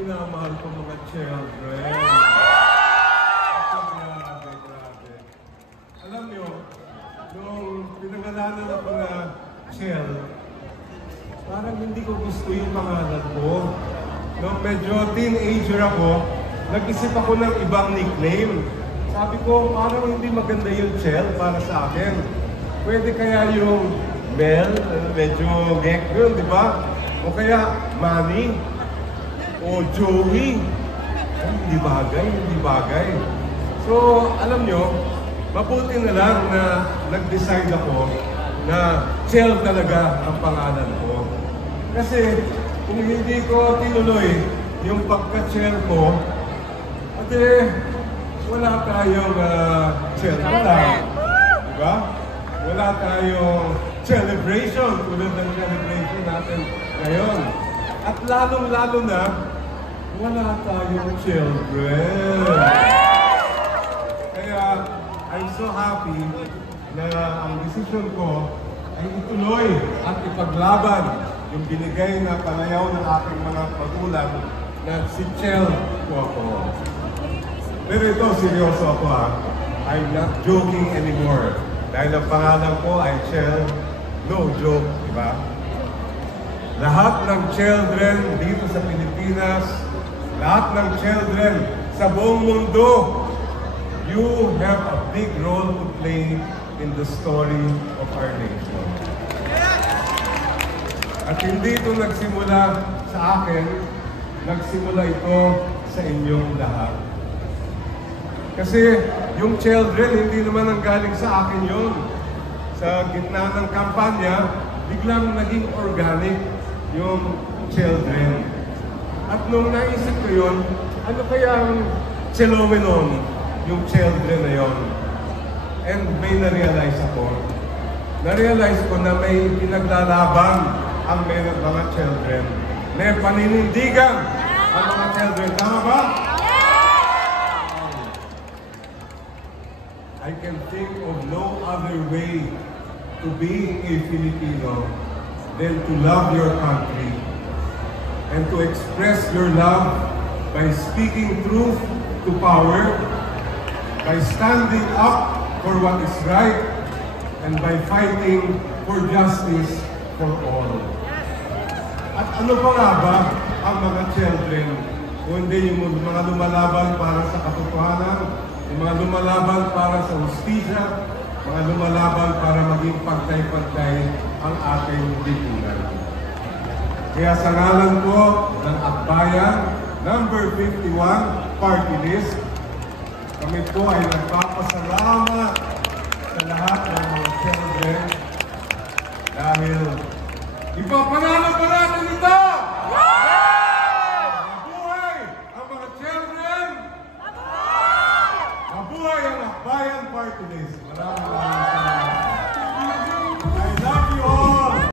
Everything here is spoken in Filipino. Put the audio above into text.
minamahal ko mga children. Grabe, grabe. Alam nyo, nung pinangalanan ako na Chel, parang hindi ko gusto yung pangalan ko. Nung medyo teenager ako, nag-isip ako ng ibang nickname. Sabi ko, parang hindi maganda yung Chel para sa akin. Pwede kaya yung Mel, medyo gek yun, di ba? O kaya Manny, o Joey. Hindi bagay, hindi bagay. So, alam nyo, mabuti na lang na nag-decide ako na Chel talaga ang pangalan ko. Kasi kung hindi ko tinuloy yung pagka-Chel ko, at wala tayong Chel wala. Diba? Wala tayong celebration tulad ng celebration natin ngayon. At lalong-lalo na, wala tayong children. Kaya, I'm so happy na ang desisyon ko ay ituloy at ipaglaban yung binigay na panayaw ng aking mga magulang na si Chel ko ako. Pero ito, seryoso ako ha. I'm not joking anymore. Dahil ang pangalan ko ay Chel, no joke, di ba? Lahat ng children dito sa Pilipinas, lahat ng children sa buong mundo, you have a big role to play in the story of our nation. At hindi ito nagsimula sa akin, nagsimula ito sa inyong lahat. Kasi yung children, hindi naman ang galing sa akin yun. Sa gitna ng kampanya, biglang naging organic yung children. At nung naisip ko yun, ano kaya ang phenomenon yung children na yun? And may na-realize ako. Na-realize ko na may pinaglalaban ang mga children. May paninindigan ang mga children. Tama ba? I can think of no other way to being a Filipino than to love your country and to express your love by speaking truth to power, by standing up for what is right, and by fighting for justice for all. At ano pa nga ba ang mga children kung hindi yung mga lumalaban para sa katotohanan, yung mga lumalaban para sa hustisya, mga lumalaban para maging pantay-pantay ang ating lipunan. Kaya sa ngalan ko ng Akbayan, number 51, party list, kami po ay nagpapasalamat sa lahat ng mga children dahil ipapanalo pa natin ito! Mabuhay ang mga children! Mabuhay ang Akbayan party list!